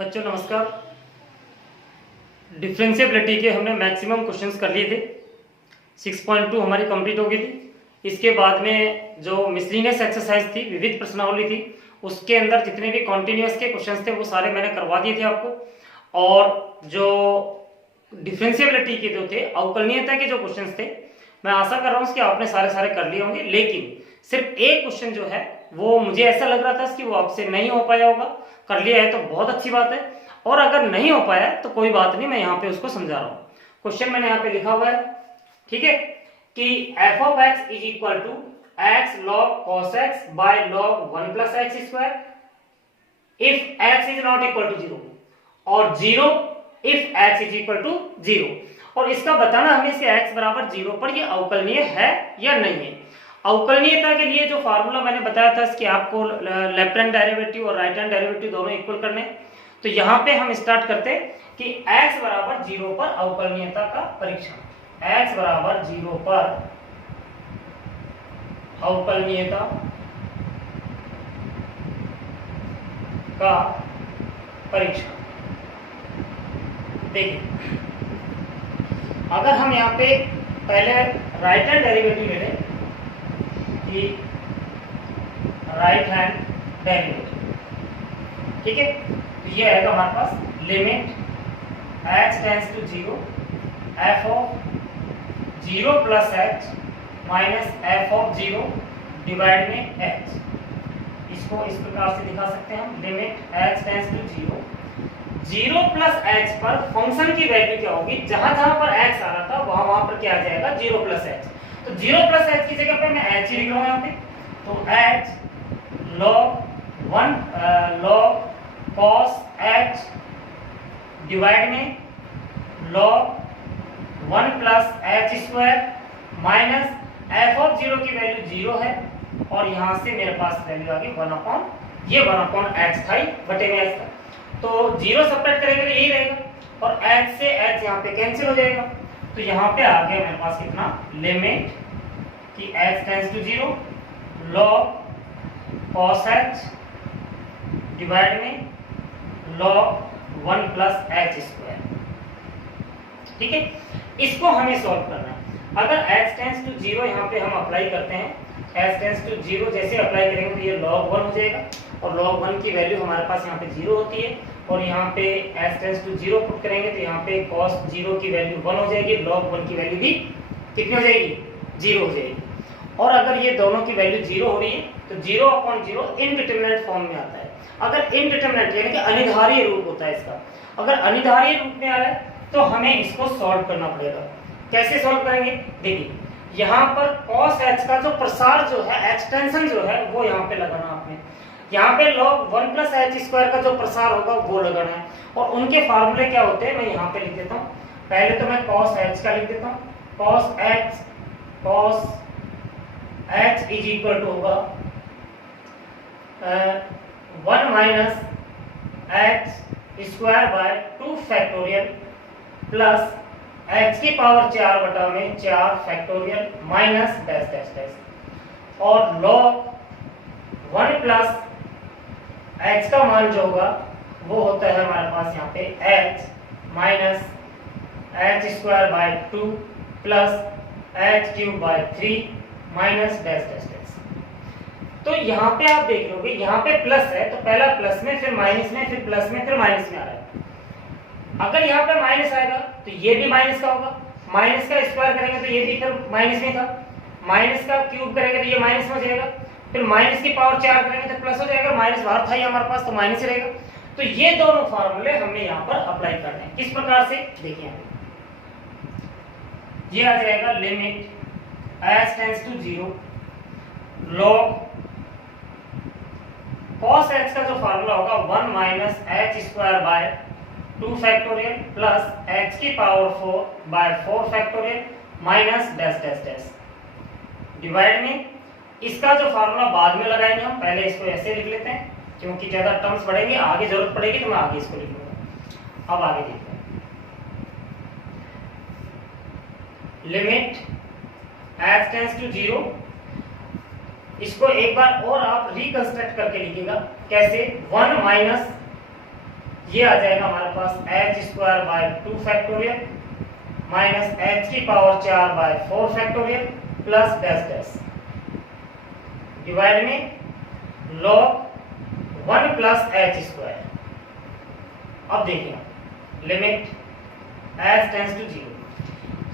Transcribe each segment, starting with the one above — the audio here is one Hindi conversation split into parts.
बच्चों नमस्कार। डिफरेंशिएबिलिटी के हमने मैक्सिमम क्वेश्चंस कर लिए थे। 6.2 हमारी कंप्लीट हो गई थी। इसके बाद में जो मिसलिनियस एक्सरसाइज थी, विविध प्रश्नावली थी, उसके अंदर जितने भी कॉन्टिन्यूअस के क्वेश्चंस थे वो सारे मैंने करवा दिए थे आपको। और जो डिफरेंशिएबिलिटी के जो थे, अवकलनीयता के जो क्वेश्चंस थे, मैं आशा कर रहा हूँ कि आपने सारे कर लिए होंगे। लेकिन सिर्फ एक क्वेश्चन जो है वो मुझे ऐसा लग रहा था कि वो आपसे नहीं हो पाया होगा। कर लिया है तो बहुत अच्छी बात है, और अगर नहीं हो पाया तो कोई बात नहीं, मैं यहाँ पे उसको समझा रहा हूँ। क्वेश्चन मैंने यहाँ पे लिखा हुआ है, ठीक है, कि f of x is equal to x log cos x by log 1 plus x square if x is not equal to 0 और 0 if x is equal to 0। और इसका बताना हमें से x बराबर 0 पर ये अवकलनीय है या नहीं है। अवकलनीयता के लिए जो फार्मूला मैंने बताया था कि आपको लेफ्ट हैंड डेरिवेटिव और राइट हैंड डेरिवेटिव दोनों इक्वल करने, तो यहाँ पे हम स्टार्ट करते हैं कि x बराबर 0 पर अवकलनीयता का परीक्षण। x बराबर 0 पर अवकलनीयता का परीक्षण। देखिए, अगर हम यहाँ पे पहले राइट हैंड डेरिवेटिव ले लें कि राइट हैंड डेरिवेटिव, ठीक है, तो ये आएगा हमारे पास limit x tends to 0 f of 0 plus h minus f of 0 divide में h। इसको इस प्रकार से दिखा सकते हैं हम, limit x tends to 0 plus h पर फंक्शन की वैल्यू क्या होगी, जहां जहां पर x आ रहा था वहां पर क्या आ जाएगा 0 प्लस h। तो 0 प्लस h की जगह पे मैं h ही लिख रहा हूं यहाँ पे, तो h log 1 log cos h divide में log 1 plus h square minus f of 0 की वैल्यू 0 है, और यहाँ से मेरे पास वैल्यू आ गई 1/h था, बटे में h था, तो 0 सब्ट्रैक्ट करेंगे तो यही रहेगा, और h से h यहाँ पे कैंसिल हो जाएगा। तो यहाँ पे आ गया मेरे पास कितना, लिमिट कि h tends to 0 log cos h divide में log 1 प्लस h स्क्वायर, ठीक है। इसको हमें सॉल्व करना है। अगर h टेंड्स टू 0 यहाँ पे हम अप्लाई करते हैं, h टेंड्स टू 0 जैसे अप्लाई करेंगे तो ये log 1 हो जाएगा, और log 1 की वैल्यू हमारे पास यहाँ पे 0 होती है, और यहाँ पे h टेंड्स टू 0 पुट करेंगे तो यहाँ पे cos 0 की वैल्यू 1 हो जाएगी, log 1 की वैल्यू भी कितनी हो जाएगी, 0 हो जाएगी। और अगर ये दोनों की वैल्यू 0 हो रही है तो 0/0 इनडिटरमिनेट फॉर्म में आता है। अगर इनडिटरमिनेट यानी कि अनिर्धारीय रूप होता है इसका, अगर अनिर्धारीय रूप में आ रहा है तो हमें इसको सॉल्व करना पड़ेगा। कैसे सॉल्व करेंगे, देखिए यहाँ पर cos h का जो प्रसार जो है, एक्सटेंशन जो है वो यहाँ पे लगाना आपने। यहाँ पे log 1 प्लस h स्क्वायर का जो प्रसार होगा वो लगाना है, और उनके फार्मूले क्या होते हैं मैं यहाँ पे लिख देता हूँ। पहले तो मैं cos h का लिख देता हूँ, cos h is equal to होगा 1 minus h square by 2 factorial plus h की पावर 4 बटा में 4 factorial minus dash dash dash, और log 1 प्लस h का मान जो होगा वो होता है हमारे पास यहाँ पे h minus h square by 2 plus h cube by 3 minus dash dash dash. तो यहाँ पे आप देख लोगे, यहाँ पे प्लस है तो पहला प्लस में, फिर माइनस में, फिर प्लस में, फिर माइनस में आ रहा है। अगर यहाँ पे माइनस आएगा तो ये भी माइनस का होगा, माइनस का स्क्वायर करेंगे तो ये भी फिर माइनस में था, माइनस का क्यूब करेंगे तो ये माइनस में हो जाएगा, फिर माइनस की पावर 4 करेंगे तो प्लस हो जाएगा, माइनस बाहर था ही हमारे पास तो माइनस ही रहेगा। तो ये दोनों फार्मूले हमने यहाँ पर अप्लाई करने हैं। किस प्रकार से, देखिए यहाँ पे ये आ जाएगा limit h tends to 0 log cos h का जो फार्मूला होगा 1 minus h square by 2 factorial plus h की power 4 by 4 factorial minus dash dash dash divide में, इसका जो फार्मूला बाद में लगाएंगे हम, पहले इसको ऐसे लिख लेते हैं क्योंकि ज्यादा टर्म्स बढ़ेंगे, आगे जरूरत पड़ेगी तो मैं आगे इसको लिख लूंगा। अब आगे देखते हैं, लिमिट h टेंड्स टू 0, इसको एक बार और आप रिकंस्ट्रक्ट करके लिखिएगा। कैसे, 1 माइनस ये आ जाएगा हमारे पास h square by 2 factorial minus h की power 4 by 4 factorial plus dash dash divide में log 1 प्लस h स्क्वायर। अब देखिए लिमिट h टेंड्स टू 0,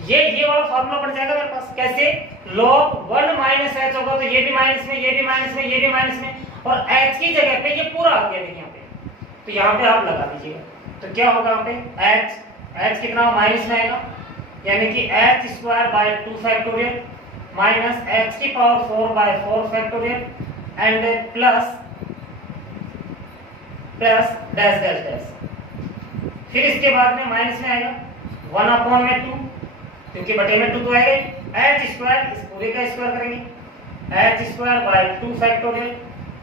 ये वाला फार्मूला पड़ जाएगा मेरे पास। कैसे? log 1 माइनस h होगा तो ये भी माइनस में, ये भी माइनस में, ये भी माइनस में, और h की जगह पे ये पूरा आ गया। देखिए यहाँ पे, तो यहाँ पे आप लगा दीजिएगा तो क्या होगा यहाँ पे h कितना माइनस में आएगा, यानी कि h square by 2 factorial minus h की power 4 by 4 factorial and plus dash dash dash. फिर इसके बाद में माइनस में आएगा 1 अपॉन में 2, क्योंकि बटे में 2 तो आएगा। h स्क्वायर इस पूरे का स्क्वायर करेंगे, h square by 2 factorial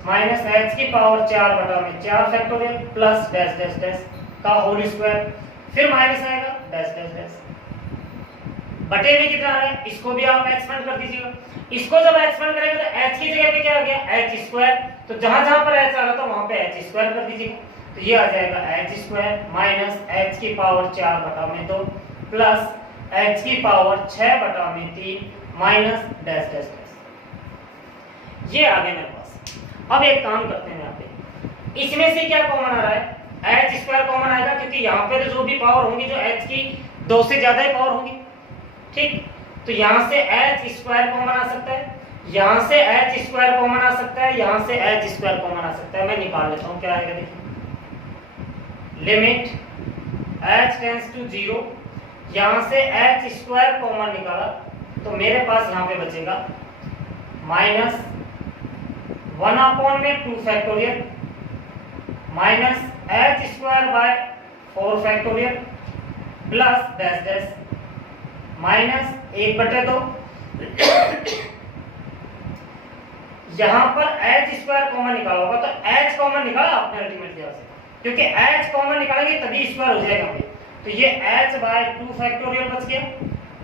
minus h की पावर 4 बटा में 4 factorial plus dash dash dash का होल स्क्वायर। फिर माइनस आएगा डैश डैश डैश, बटे में कितना आ रहा है इसको भी आप एक्सपेंड कर दीजिएगा। इसको जब एक्सपेंड करेंगे तो h की जगह पे क्या आ गया h स्क्वायर, तो जहां जहां पर h आ रहा था वहां पे h स्क्वायर कर दीजिएगा। तो ये आ जाएगा h स्क्वायर माइनस h की पावर 4 बटा में 2 प्लस h की पावर 6 बटा में 3 माइनस डैश डैश डैश। ये आ गया मेरे पास। अब एक काम करते हैं यहाँ पे, इसमें से क्या कॉमन आ रहा है, h स्क्वायर कॉमन आएगा, क्योंकि यहाँ पे जो भी पावर होंगी जो h की 2 से ज्यादा ही पावर होंगी, ठीक। तो यहाँ से h स्क्वायर कॉमन आ सकता है, यहाँ से h स्क्वायर कॉमन आ सकता है, यहाँ से h स्क्वायर कॉमन आ सकता है। मैं निकाल लेता हूँ क्या आएगा, देखिए लिमिट h टेंड्स टू 0, यहाँ से h स्क्वायर कॉमन निकाला तो मेरे पास यहाँ पे बचेगा माइनस 1 अपॉन में 2 factorial minus h square bye 4 factorial plus dash dash minus 1/2। यहाँ पर h स्क्वायर कॉमन निकाला होगा तो h कॉमन निकाला आपने अल्टीमेट यहाँ से, क्योंकि h कॉमन निकालेंगे तभी स्क्वायर हो जाएगा हमें। तो ये h बाय 2 फैक्टोरियल बच गया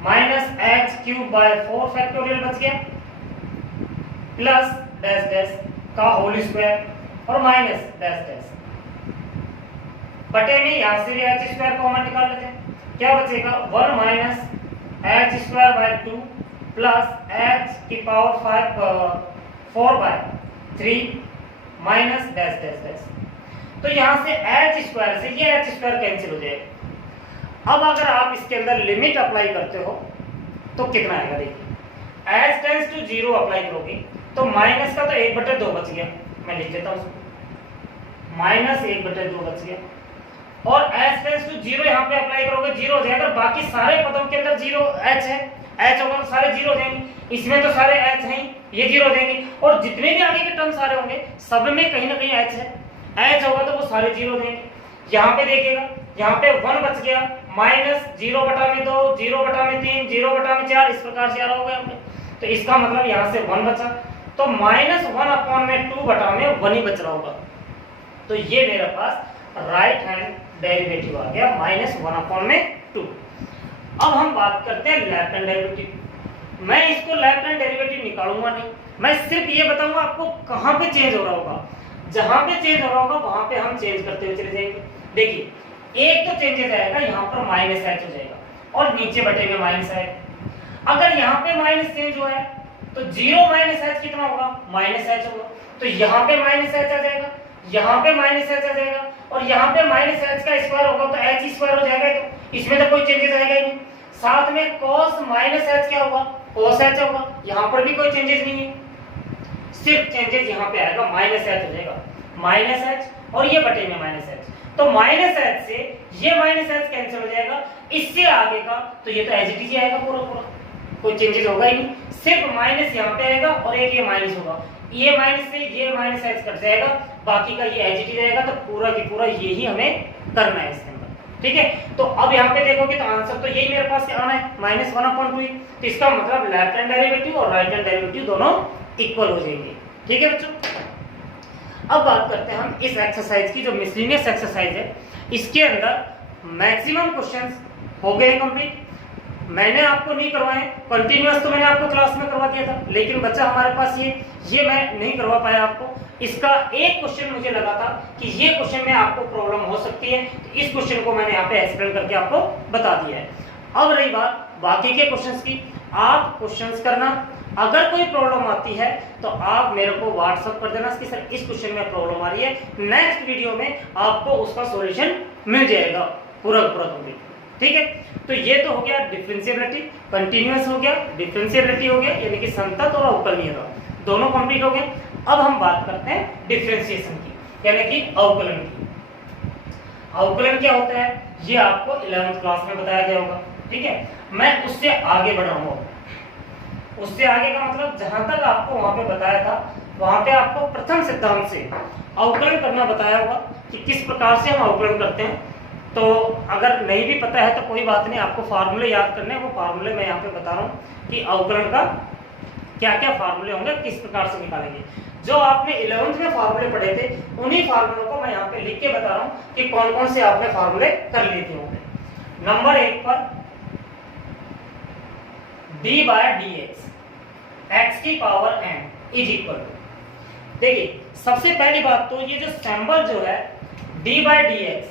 minus h cube by 4 factorial बच गया प्लस डैश डैश का होल स्क्वायर और माइनस डैश डैश, बटे में यहाँ से भी h स्क्वायर कॉमन निकाल लेते हैं। क्या बचेगा 1 minus h square by 2 plus h की power 4 by 3 minus dash dash dash. तो यहाँ से h स्क्वायर से ये h स्क्वायर कैंसिल हो जाएगा। अब अगर आप इसके अंदर लिमिट अप्लाई करते हो तो कितना आएगा, देखिए h टेंड्स टू 0 अप्लाई करोगे तो माइनस का तो 1/2 बच गया, मैं लिख देता हूँ माइनस 1/2 बच गया, और h टेंड्स टू 0 यहाँ पे अप्लाई करोगे 0 हो जाएगा। बाकी सारे पदों के अंदर 0 h है, h होगा तो सारे 0 हो जाएंगे, इसमें तो सारे h हैं ये 0 हो जाएंगे, और जितने भी आगे के टर्म सारे होंगे सब में कहीं ना कहीं h है, h होगा तो वो सारे 0 हो जाएंगे। यहाँ पे देखिएगा यहाँ पे 1 बच गया माइनस 0/2 0/3 0/4 इस प्रकार से आ रहा होगा यहाँ पे, तो इसका मतलब यहाँ से 1 बचा, तो माइनस 1 अपॉन में 2/1 ही बच रहा होगा। तो ये मेरे पास राइट हैंड डेरिवेटिव आ गया माइनस 1 अपॉन में 2। अब हम बात करते हैं लेफ्ट हैंड डेरिवेटिव। मैं इसको लेफ्ट हैंड डेरिवेटिव निकालूंगा नहीं, मैं सिर्फ ये बताऊंगा आपको कहाँ पे चेंज हो रहा होगा, जहां पे चेंज हो रहा होगा वहां पे हम चेंज करते हुए चले जाएंगे। देखिए एक तो चेंजेस आएगा, यहाँ पर माइनस h हो जाएगा और नीचे बटे में माइनस आएगा। अगर यहाँ पे माइनस चेंज हुआ है तो 0 माइनस h कितना होगा, माइनस h होगा, तो यहाँ पे माइनस h आ जाएगा, यहाँ पे माइनस h आ जाएगा, और यहाँ पे माइनस h का स्क्वायर होगा तो h स्क्वायर हो जाएगा, तो इसमें तो कोई चेंजेस आएगा ही नहीं। साथ में cos माइनस h क्या होगा, cos h होगा, यहाँ पर भी कोई चेंजेस नहीं है, सिर्फ चेंजेस यहाँ पे आएगा माइनस h हो जाएगा, माइनस h और ये बटे में माइनस h, तो माइनस h से ये माइनस h कैंसिल हो जाएगा, इससे आगे का तो ये तो एज इट इज आएगा पूरा पूरा, कोई चेंजेस होगा ही नहीं, सिर्फ माइनस यहाँ पे आएगा और एक ये माइनस होगा, ये माइनस से ये माइनस h कट जाएगा, बाकी का ये एज इट इज आएगा, तो पूरा की पूरा यही हमें करना है इसके अंदर, ठीक है। तो अब यहाँ पे देखोगे तो आंसर तो यही मेरे पास आना है माइनस 1/2, तो इसका मतलब लेफ्ट हैंड डेरिवेटिव और राइट हैंड डेरिवेटिव दोनों इक्वल हो जाएंगे, ठीक है बच्चों। अब बात करते हैं हम इस एक्सरसाइज की, जो मिसलिनियस एक्सरसाइज है, इसके अंदर मैक्सिमम क्वेश्चंस हो गए कंप्लीट। मैंने आपको नहीं करवाए कंटिन्यूअस, तो मैंने आपको क्लास में करवा दिया था, लेकिन बच्चा हमारे पास ये मैं नहीं करवा पाया आपको, इसका एक क्वेश्चन मुझे लगा था कि ये क्वेश्चन में आपको प्रॉब्लम हो सकती है, तो इस क्वेश्चन को मैंने यहाँ पे एक्सप्लेन करके आपको बता दिया है। अब रही बात बाकी के क्वेश्चंस की, आप क्वेश्चंस करना, अगर कोई प्रॉब्लम आती है तो आप मेरे को व्हाट्सएप कर देना कि सर इस क्वेश्चन में प्रॉब्लम आ रही है, नेक्स्ट वीडियो में आपको उसका सॉल्यूशन मिल जाएगा पूरा कंप्लीट। ठीक है, तो ये तो हो गया डिफरेंशिएबिलिटी, कंटीन्यूअस हो गया, डिफरेंशिएबिलिटी हो गया, यानी कि संतत और अवकलनीयता दोनों कंप्लीट हो गए। अब हम बात करते हैं डिफरेंशिएशन की, यानी कि अवकलन की। अवकलन क्या होता है ये आपको 11th क्लास में बताया गया होगा। ठीक है, मैं उससे आगे बढ़ रहा हूँ। उससे आगे का मतलब जहां तक आपको वहां पे बताया था, वहां पे आपको प्रथम सिद्धांत से अवकलन करना बताया होगा कि किस प्रकार से हम अवकलन करते हैं। तो अगर नहीं भी पता है तो कोई बात नहीं, आपको फार्मूले याद करने हैं, वो फार्मूले मैं यहाँ पे बता रहा हूँ कि अवकलन का क्या क्या फार्मूले होंगे, किस प्रकार से निकालेंगे। जो आपने 11th में फार्मूले पढ़े थे उन्हीं फार्मूलों को मैं यहाँ पे लिख के बता रहा हूँ कि कौन कौन से आपने फार्मूले कर लिए थे होंगे। नंबर 1 पर d/dx x की power n is equal to, देखिए सबसे पहली बात तो ये जो सिंबल जो है d/dx,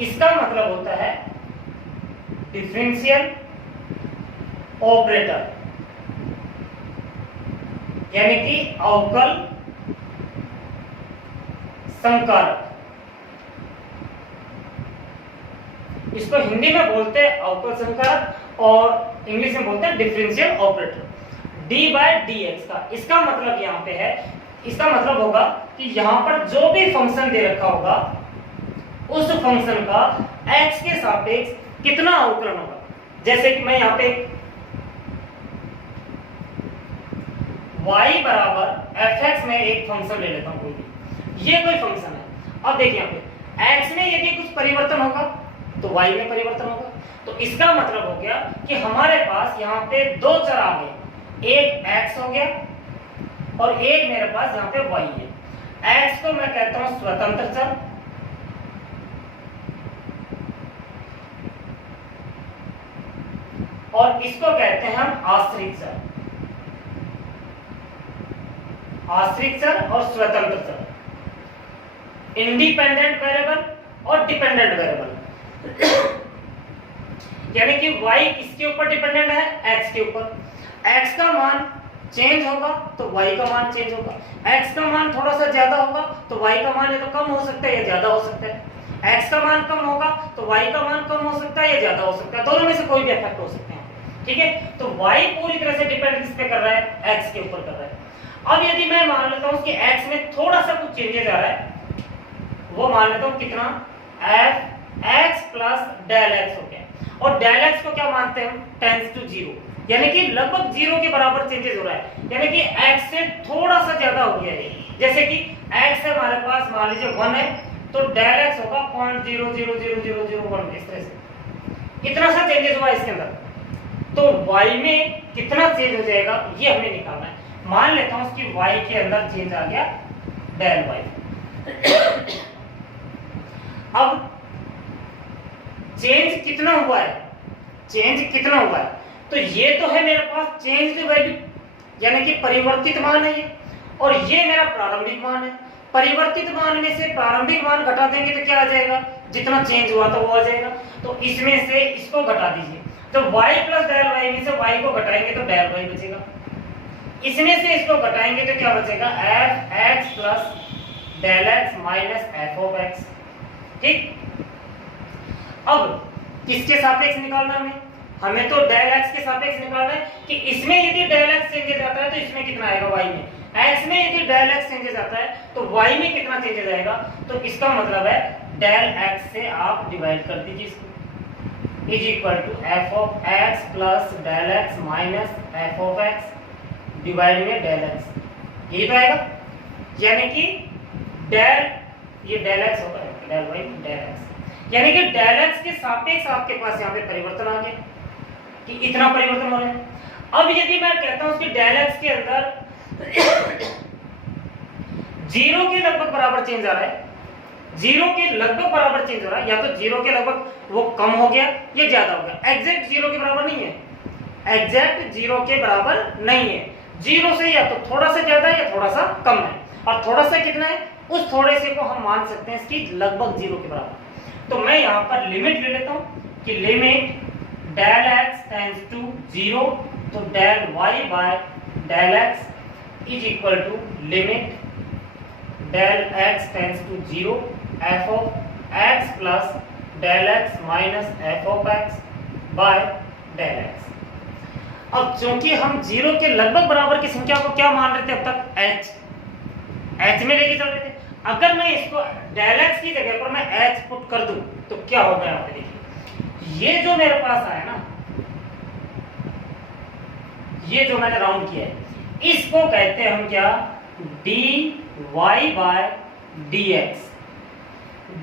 इसका मतलब होता है डिफरेंशियल ऑपरेटर, यानी कि अवकल संकारक। इसको हिंदी में बोलते हैं अवकल संकारक और इंग्लिश में बोलते हैं डिफरेंशियल ऑपरेटर। d/dx का इसका मतलब यहाँ पे है, इसका मतलब होगा कि यहाँ पर जो भी फंक्शन दे रखा होगा उस फंक्शन का x के सापेक्ष कितना अवकलन होगा। जैसे कि मैं यहाँ पे y बराबर fx में एक फंक्शन ले लेता हूं, कोई भी ये कोई फंक्शन है। अब देखिए यहाँ पे x में यदि कुछ परिवर्तन होगा तो y में परिवर्तन होगा, तो इसका मतलब हो गया कि हमारे पास यहाँ पे दो चर आ गए, एक x हो गया और एक मेरे पास यहाँ पे y है। x को मैं कहता हूं स्वतंत्र चर और इसको कहते हैं हम आश्रित चर, आश्रित चर और स्वतंत्र चर, इंडिपेंडेंट वेरिएबल और डिपेंडेंट वेरिएबल। यानी कि y किसके ऊपर डिपेंडेंट है, x के ऊपर। x का मान चेंज होगा तो y का मान चेंज होगा, x का मान थोड़ा सा ज्यादा होगा तो y का मान या तो कम हो सकता है या ज्यादा हो सकता है। x का मान कम होगा तो y का मान कम हो सकता है या ज्यादा हो सकता है, दोनों में से कोई भी इफेक्ट हो सकते हैं। ठीक है, तो y पूरी तरह से डिपेंड किस पे कर रहा है, x के ऊपर कर रहा है। अब यदि मैं मान लेता हूं कि x में थोड़ा सा कुछ चेंजेस आ रहा है, वो मान लेता हूं कितना, f(x + del x) हो गया, और del x को क्या मानते हैं, टेंड्स टू 0, यानी कि लगभग 0 के बराबर चेंजेस हो रहा है, यानी कि x से थोड़ा सा ज्यादा हो गया है। जैसे कि x है हमारे पास मान लीजिए 1 है, तो del x होगा 0.000001, इस तरह से इतना सा चेंजेस हुआ इसके अंदर। तो y में कितना चेंज हो जाएगा ये हमें निकालना है। मान लेता हूं कि y के अंदर चेंज आ गया del y। अब चेंज कितना हुआ है, चेंज कितना हुआ है, तो ये तो है मेरे पास चेंज्ड वैल्यू, यानी कि परिवर्तित मान है ये, और ये मेरा प्रारंभिक मान है। परिवर्तित मान में से प्रारंभिक मान घटा देंगे तो क्या आ जाएगा, जितना चेंज हुआ था वो आ जाएगा। तो इसमें से इसको घटा दीजिए, तो y + del y में से y को घटाएंगे तो del y बचेगा, इसमें से इसको घटाएंगे तो क्या बचेगा, f(x + del x - f(x)। ठीक, अब किसके सापेक्ष निकालना हमें तो del x के सापेक्ष निकालना है कि इसमें यदि del x चेंजेस आता है तो इसमें कितना आएगा y में, x में यदि del x चेंजेस आता है तो y में कितना चेंजेस आएगा। तो इसका मतलब है del x से आप डिवाइड कर दीजिए इसको, is equal to f(x + del x - f(x) divide में del x, यही तो आएगा। यानी कि ये del x होगा, del y del x, यानी कि del x के सापेक्ष आपके पास यहाँ पे परिवर्तन आ गया कि इतना परिवर्तन हो रहा है। अब यदि मैं कहता हूं कि del x के अंदर 0 के लगभग बराबर चेंज आ रहा है, 0 के लगभग बराबर चेंज हो रहा है, या तो 0 के लगभग वो कम हो गया या ज्यादा हो गया, एग्जैक्ट 0 के बराबर नहीं है, एग्जैक्ट 0 के बराबर नहीं है। जीरो से या तो थोड़ा सा ज्यादा या थोड़ा सा कम है, और थोड़ा सा कितना है, उस थोड़े से को हम मान सकते हैं इसकी लगभग जीरो के बराबर। तो मैं यहाँ पर लिमिट ले लेता हूँ कि limit del x tends to zero, तो del y by del x is equal to limit del x tends to zero f of x plus del x minus f of x by del x. अब चूंकि हम जीरो के लगभग बराबर की संख्या को क्या मान रहे थे अब तक, एच में लेके चल रहे थे। अगर मैं इसको डेल एक्स की जगह पर मैं एच पुट कर दूं तो क्या होगा, यहाँ पे देखिए, ये जो मेरे पास आया ना, ये जो मैंने राउंड किया है, इसको कहते हैं हम क्या, d y by d x,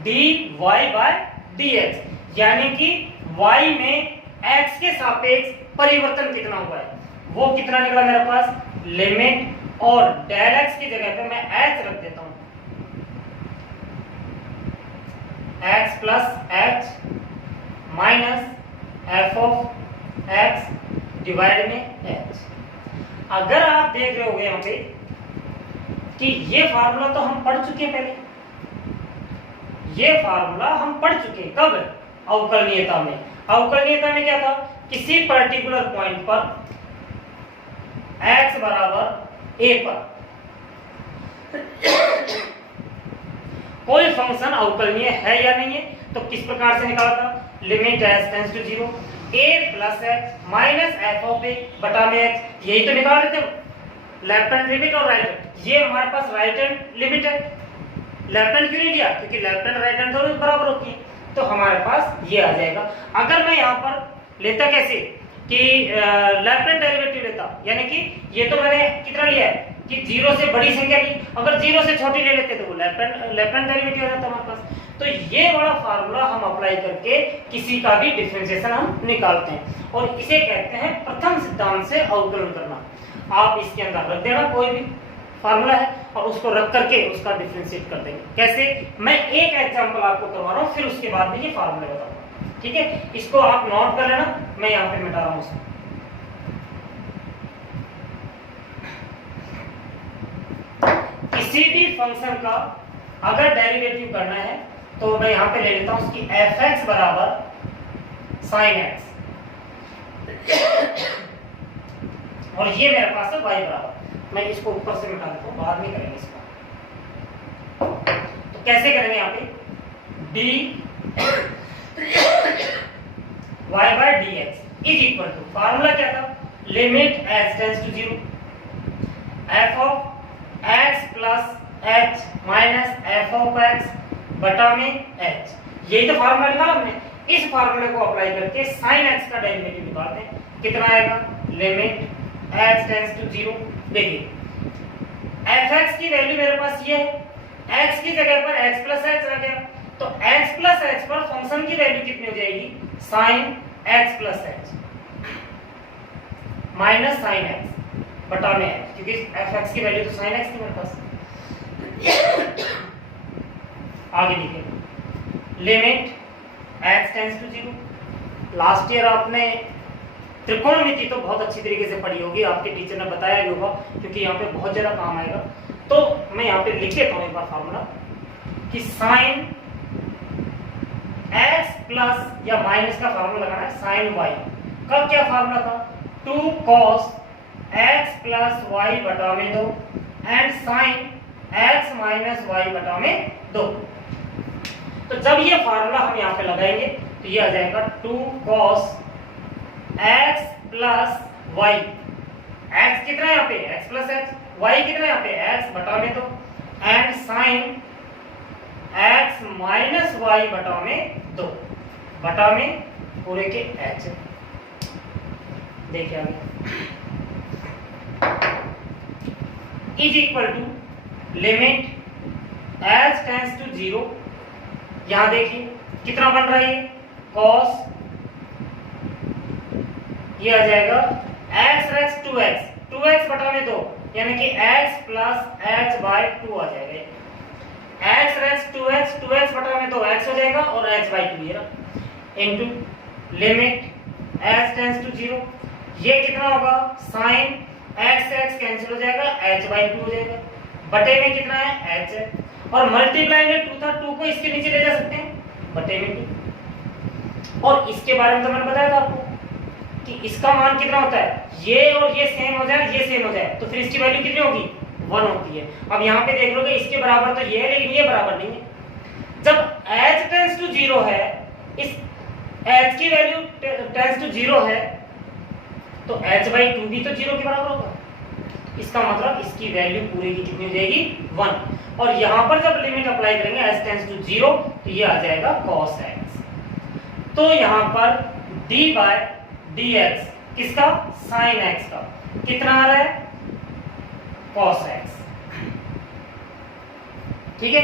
d y by d x, यानी कि y में x के सापेक्ष परिवर्तन कितना हुआ है, वो कितना निकला मेरे पास, लिमिट, और डेल x की जगह पे मैं h रख देता हूं, x plus h minus f of x divide में h। अगर आप देख रहे होगे यहाँ पे कि ये फार्मूला तो हम पढ़ चुके हैं पहले, ये फार्मूला हम पढ़ चुके हैं कब, अवकलनीयता में। अवकलनीयता में क्या था, किसी पर्टिकुलर पॉइंट पर x बराबर a पर कोई फंक्शन अवकलनीय है या नहीं है, तो किस प्रकार से निकाला था, limit h tends to zero a plus h minus f of a बटा में h, यही तो निकाल रहे थे, लेफ्ट हैंड लिमिट और राइट हैंड। ये हमारे पास राइट हैंड लिमिट है, लेफ्ट हैंड क्यों नहीं लिया, क्योंकि लेफ्ट हैंड राइट हैंड दोनों बराबर होती है, तो हमारे पास ये आ जाएगा। अगर मैं यहाँ पर लेता कैसे कि लेफ्ट हैंड डेरिवेटिव लेता, यानी कि ये तो मैंने कितना लिया है कि जीरो से बड़ी संख्या ली, अगर जीरो से छोटी ले लेते तो वो लेफ्ट हैंड डेरिवेटिव आ जाता हमारे पास। तो ये वाला फार्मूला हम अप्लाई करके किसी का भी डिफरेंशिएशन हम निकालते हैं, और इसे कहते हैं प्रथम सिद्धांत से अवकलन करना। आप इसके अंदर रख देना कोई भी फार्मूला है और उसको रख करके उसका डिफरेंशिएट कर देंगे। कैसे, मैं एक एग्जांपल आपको करवा रहा हूँ, फिर उसके बाद में ये फार्मूला बताऊंगा, ठीक है। इसको आप नोट कर लेना, मैं यहाँ पे मिटा रहा हूँ उसको। किसी भी फंक्शन का अगर डेरिवेटिव करना है तो मैं यहाँ पे ले लेता हूँ उसकी एफ एक्स बराबर साइन एक्स, और ये मेरे पास है वाई बराबर, मैं इसको ऊपर से मिटा देता हूँ, बाद में करेंगे इसको। तो कैसे करेंगे, यहाँ पे d y by d x is equal to, formula क्या था, limit h tends to zero f of x plus h minus f of x बटा में एच, यही तो फार्मूला निकाला हमने। इस फार्मूले को अप्लाई करके साइन एक्स का डेरिवेटिव निकालते हैं, कितना आएगा, limit x tends to zero. देखिए fx की वैल्यू मेरे पास ये है, x की जगह पर x प्लस h रख गया, तो x प्लस h पर फंक्शन की वैल्यू कितनी हो जाएगी, sine x plus h minus sine x बटा में h, क्योंकि fx की वैल्यू तो साइन x थी मेरे पास। आगे देखिए, limit x tends to zero. Last year आपने त्रिकोणमिति तो बहुत अच्छी तरीके से पढ़ी होगी, आपके टीचर ने बताया भी होगा, क्योंकि यहाँ पे बहुत ज्यादा काम आएगा। तो मैं यहाँ पे लिख लेता हूँ एक बार फार्मूला कि साइन x प्लस या माइनस का फार्मूला लगाना है, साइन y का क्या फार्मूला था, 2 cos x प्लस y बटा में 2 and sine x minus y बटा में 2। तो जब ये फार्मूला हम यहाँ पे लगाएंगे तो ये आ जाएगा 2 cos x plus y, x कितना है यहाँ पे, x प्लस h, y कितना है यहाँ पे, x बटा में 2 and sine x minus y बटा में 2 बटा में पूरे के h। देखिए आगे is equal to limit h tends to zero, यहां देखिए कितना बन रहा है, cos, ये आ जाएगा x रेक्स 2x बटा में 2, यानी कि x प्लस h बाय 2 आ जाएगा, x रेक्स 2x बटा में 2 x हो जाएगा और h बाय 2 ये into limit h tends to zero, ये कितना होगा, साइन x से x कैंसिल हो जाएगा, h/2 हो जाएगा, बटे में कितना है h है, और मल्टीप्लाई में 2 था, 2 को इसके नीचे ले जा सकते हैं बटे में 2। और इसके बारे में तो मैंने बताया था आपको कि इसका मान कितना होता है, ये और ये सेम हो जाए, ये सेम हो जाए, तो फिर इसकी वैल्यू कितनी होगी 1 होती है। अब यहाँ पे देख लोगे इसके बराबर तो ये है, लेकिन ये बराबर नहीं है। जब h टेंड्स टू 0 है, इस h की वैल्यू टेंड्स टू 0 है, तो h/2 भी तो 0 के बराबर होगा। इसका मतलब इसकी वैल्यू पूरी की कितनी हो जाएगी 1। और यहाँ पर जब लिमिट अप्लाई करेंगे h टेंड्स टू 0, तो ये आ जाएगा cos x। तो यहाँ पर d/dx किसका, sin x का कितना आ रहा है cos x। ठीक है,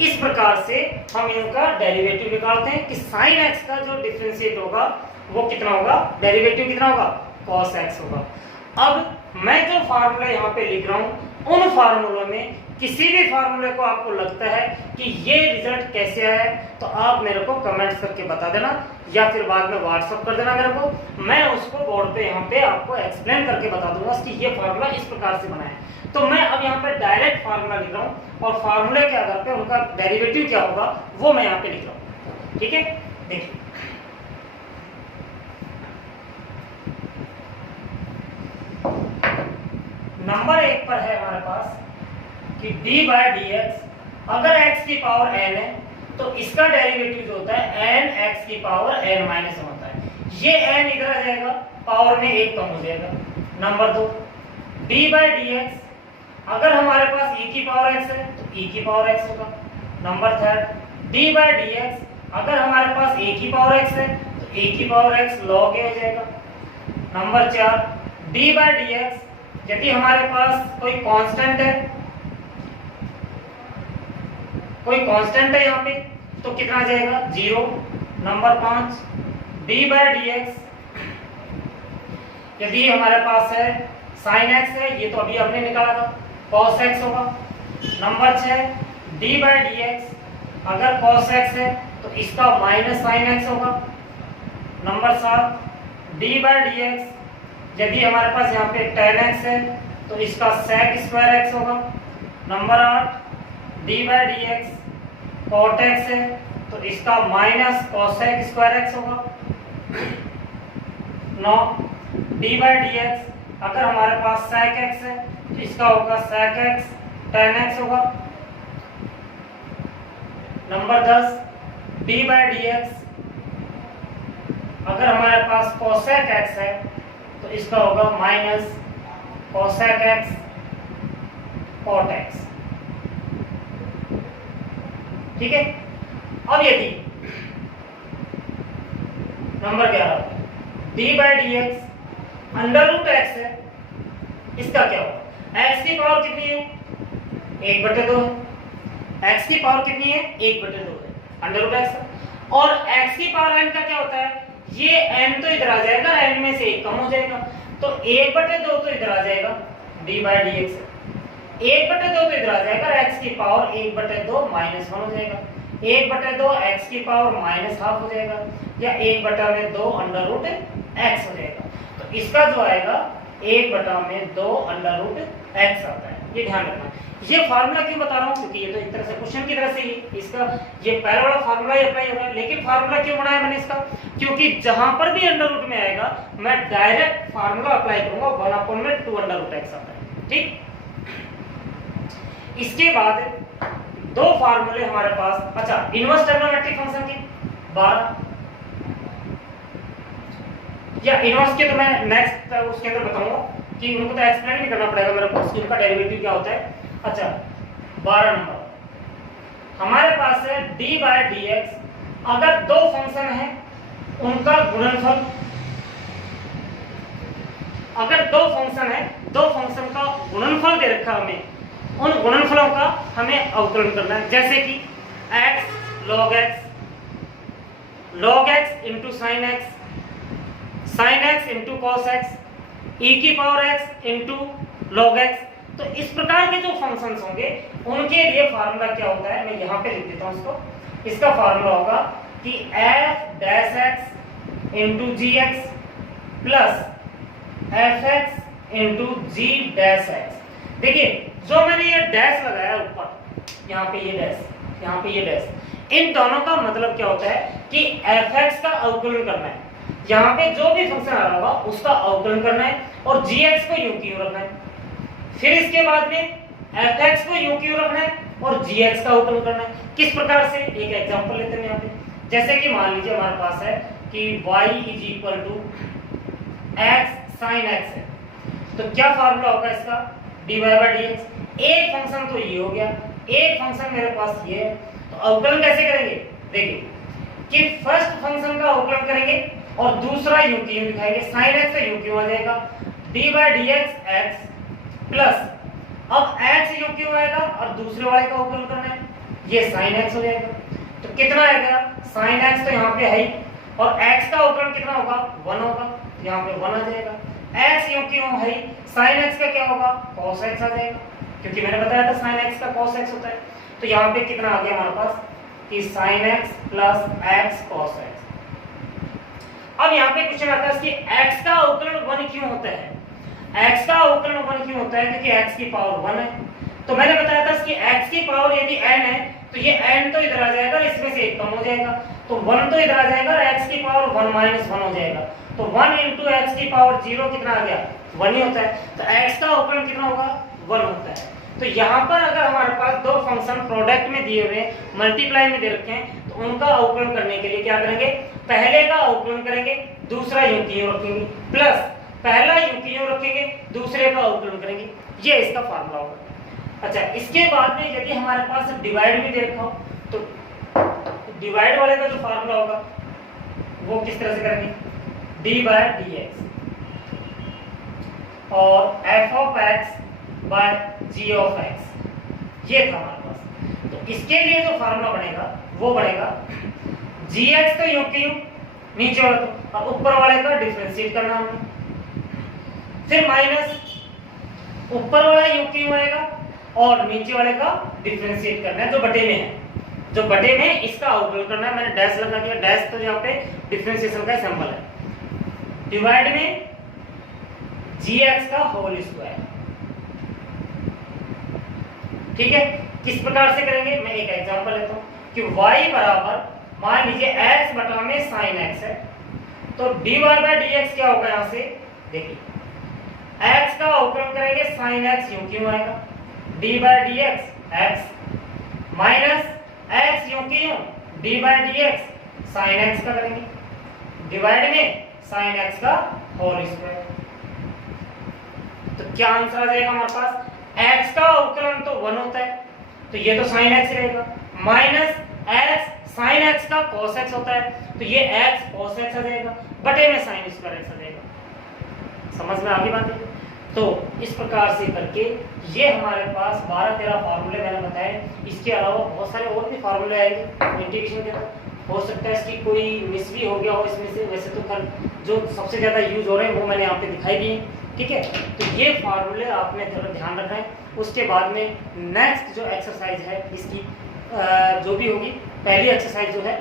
इस प्रकार से हम इनका डेरिवेटिव निकालते हैं कि sin x का जो डिफरेंशिएट होगा वो कितना होगा, डेरिवेटिव कितना होगा cos x होगा। अब मैं जो फार्मूला यहाँ पे लिख रहा हूं, उन फार्मूलों में किसी भी फार्मूले को आपको लगता है कि ये रिजल्ट कैसे आया है, तो आप मेरे को कमेंट्स करके बता देना, या फिर बाद में व्हाट्सअप कर देना मेरे को, मैं उसको बोर्ड पे यहाँ पे आपको एक्सप्लेन करके बता दूंगा कि ये फार्मूला इस प्रकार से बना है। तो मैं अब यहाँ पे डायरेक्ट फार्मूला लिख रहा हूँ, और फार्मूले के आधार पे उनका डेरिवेटिव क्या होगा वो मैं यहाँ पे लिख रहा हूँ। ठीक है, देखिए नंबर 1 पर है हमारे पास कि d/dx अगर x की पावर n है, तो इसका डेरिवेटिव जो होता है n x की पावर n-1 होता है। ये n इधर आ जाएगा, पावर में 1 कम हो जाएगा। नंबर 2, d/dx अगर हमारे पास e की पावर x है, तो e की पावर x होगा। नंबर 3, d/dx अगर हमारे पास a की पावर x है, तो a की पावर x log a हो जाएगा। नंबर 4, d/dx यदि हमारे पास कोई कांस्टेंट है, कोई कांस्टेंट है यहाँ पे, तो कितना आ जाएगा 0। नंबर 5, d/dx यदि हमारे पास है sin x है, ये तो अभी हमने निकाला था, cos x होगा। नंबर 6, d/dx अगर cos x है, तो इसका माइनस sin x होगा। नंबर 7, d/dx यदि हमारे पास यहाँ पे tan x है, तो इसका sec² x होगा। नंबर 8, d/dx cot x है, तो इसका माइनस cosec² x होगा। 9, d/dx अगर हमारे पास sec x है, तो इसका होगा sec x tan x होगा। नंबर 10, d/dx अगर हमारे पास cosec x है, तो इसका होगा minus cosec x cot x। ठीक है, अब यदि नंबर 11, d/dx √x है, इसका क्या होगा, x की पावर कितनी है 1/2 है, x की पावर कितनी है 1/2 है √x, और x की पावर n का क्या होता है, ये n तो इधर आ जाएगा, n में से 1 कम हो जाएगा, तो 1/2 तो इधर आ जाएगा d/dx, 1/2 तो इधर आ जाएगा, x की पावर 1/2 -1 हो जाएगा, 1/2 x की पावर -½ हो जाएगा, या 1/2 √x हो जाएगा। तो इसका जो आएगा 1/2 √x आता है। ये ध्यान रखना। ये फार्मूला क्यों बता रहा हूँ, क्योंकि ये तो एक तरह से क्वेश्चन की तरह से ही इसका ये पहला वाला फार्मूला ही अप्लाई हो रहा है। लेकिन फार्मूला क्यों बनाया मैंने इसका, क्योंकि जहां पर भी अंडर में आएगा मैं डायरेक्ट फार्मूला अप्लाई करूंगा, 1/2 √x आता है। ठीक, इसके बाद 2 फार्मूले हमारे पास, अच्छा इनवर्स ट्रिग्नोमेट्रिक फंक्शन के 12, या इनवर्स के तो मैं नेक्स्ट उसके अंदर बताऊंगा कि उनको तो एक्सप्लेन नहीं करना पड़ेगा मेरे को, उनका डेरिवेटिव क्या होता है। अच्छा 12 नंबर हमारे पास है d/dx अगर 2 फंक्शन है उनका गुणनफल, अगर 2 फंक्शन है, 2 फंक्शन का गुणनफल दे रखा हमें, उन गुणनफलों का हमें अवकलन करना है। जैसे कि x log x into sin x into cos x, e की power x into log x। तो इस प्रकार के जो फंक्शंस होंगे उनके लिए फार्मूला क्या होता है, मैं यहाँ पे लिख देता हूँ इसको। इसका फार्मूला होगा कि f' x into gx plus fx into g dash x. देखिए जो मैंने ये डैश लगाया ऊपर, यहाँ पे ये डैश, यहाँ पे ये डैश, इन दोनों का मतलब क्या होता है कि एफ एक्स का अवकलन करना है। यहाँ पे जो भी फंक्शन आ रहा होगा उसका अवकलन करना है और जी एक्स को यूं की यूं रखना है। फिर इसके बाद में एफ एक्स को यूं की यूं रखना है और जी एक्स का अवकलन करना है। किस प्रकार से, एक एग्जांपल लेते हैं यहाँ पे। जैसे कि मान लीजिए हमारे पास है कि y is equal to x sine x है, तो क्या फार्मूला होगा इसका, dy बाई dx। एक फंक्शन तो ये हो गया, एक फंक्शन मेरे पास ये है, तो अवकलन कैसे करेंगे, देखिए कि फर्स्ट फंक्शन का अवकलन करेंगे और दूसरा यूं की यूं दिखाएंगे, साइन एक्स से यूं क्यों आ जाएगा, D by D x x plus, अब एक्स यूं क्यों आएगा और दूसरे वाले का अवकलन करना है, ये साइन एक्स हो जाएगा। तो कितना आएगा, साइन एक्स तो यहाँ पे है ही, और एक्स का अवकलन कितना होगा, 1 होगा, यहाँ पे 1 आ जाएगा। एक्स यूं क्यों है, साइन एक्स का क्या होगा, cos x आ जाएगा, क्योंकि मैंने बताया था साइन एक्स का cos x होता है। तो यहाँ पे कितना आ गया हमारे पास कि sine x plus x cos x। अब यहाँ पे क्वेश्चन आता है कि x का अवकलन 1 क्यों होता है, x का अवकलन 1 क्यों होता है, क्योंकि x की पावर 1 है। तो मैंने बताया था कि x की पावर यदि n है तो ये n तो इधर आ जाएगा, इसमें से एक कम हो जाएगा, तो 1 तो इधर आ जाएगा और x की पावर 1 माइनस 1 हो जाएगा। तो 1 इंटू x की पावर 0 कितना आ गया, 1 ही होता है। तो x का अवकलन कितना होगा, 1 होता है। तो यहाँ पर अगर हमारे पास दो फंक्शन प्रोडक्ट में दिए हुए मल्टीप्लाई में दे रखे हैं, तो उनका अवकलन करने के लिए क्या करेंगे, पहले का अवकलन करेंगे, दूसरा यूं की यूं रखेंगे, प्लस पहला यूं की यूं रखेंगे, दूसरे का अवकलन करेंगे, ये इसका फार्मूला होगा। अच्छा, इसके बाद में यदि हमारे पास डिवाइड भी दे रखा हो, तो डिवाइड वाले का जो फार्मूला होगा वो किस तरह से करेंगे, डी बाय डी एक्स और f of x by g of x, ये था हमारे पास। तो इसके लिए जो फार्मूला बनेगा वो बनेगा जी एक्स तो यूं की यूं, नीचे वाला तो, और ऊपर वाले का डिफरेंशिएट करना हमने, फिर माइनस ऊपर वाला यूं की यूं आएगा और नीचे वाले का डिफरेंशिएट करना है, जो बटे में है, जो बटे में इसका अवकलन करना है। मैंने डैश लगा दिया, डैश तो यहाँ पे डिफरेंशिएशन का सिंबल है। डिवाइड में जी एक्स का होल स्क्वायर, ठीक है। किस प्रकार से करेंगे, मैं एक एग्जांपल लेता हूं कि y बराबर मान लीजिए x बटा में sin x है, तो dy बाई dx क्या होगा, यहां से देखिए x का अवकलन करेंगे, sin x यूं क्यों आएगा, d by dx x minus x यूं क्यों, d by dx sin x का करेंगे, डिवाइड में sin x का होल स्क्वायर। तो क्या आंसर आ जाएगा हमारे पास, x का अवकलन तो 1 होता है, तो ये तो sin x रहेगा, माइनस x sin x का cos x होता है, तो ये x cos x आ जाएगा, बटे में sin स्क्वायर x आ जाएगा। समझ में आ गई बात है। तो इस प्रकार से करके ये हमारे पास 12-13 फार्मूले मैंने बताए। इसके अलावा बहुत सारे और भी फार्मूले आएंगे इंटीग्रेशन के अंदर, हो सकता है इसकी कोई मिस भी हो गया हो इसमें से। वैसे तो कर जो सबसे ज़्यादा यूज हो रहे हैं वो मैंने यहाँ पे दिखाई दिए, ठीक है। तो ये फार्मूले आपने थोड़ा ध्यान रखना है। उसके बाद में नेक्स्ट जो एक्सरसाइज है इसकी जो भी होगी, पहली एक्सरसाइज जो है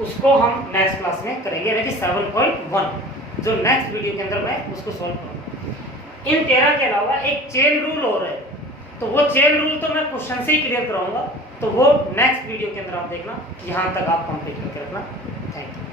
उसको हम नेक्स्ट क्लास में करेंगे, यानी कि 7.1 जो नेक्स्ट वीडियो के अंदर मैं उसको सॉल्व करूँगा। इन 13 के अलावा एक चेन रूल और है, तो वो चेन रूल तो मैं क्वेश्चन से ही क्लियर कराऊंगा, तो वो नेक्स्ट वीडियो के अंदर आप देखना। यहाँ तक आप कंप्लीट करके रखना। Thank you.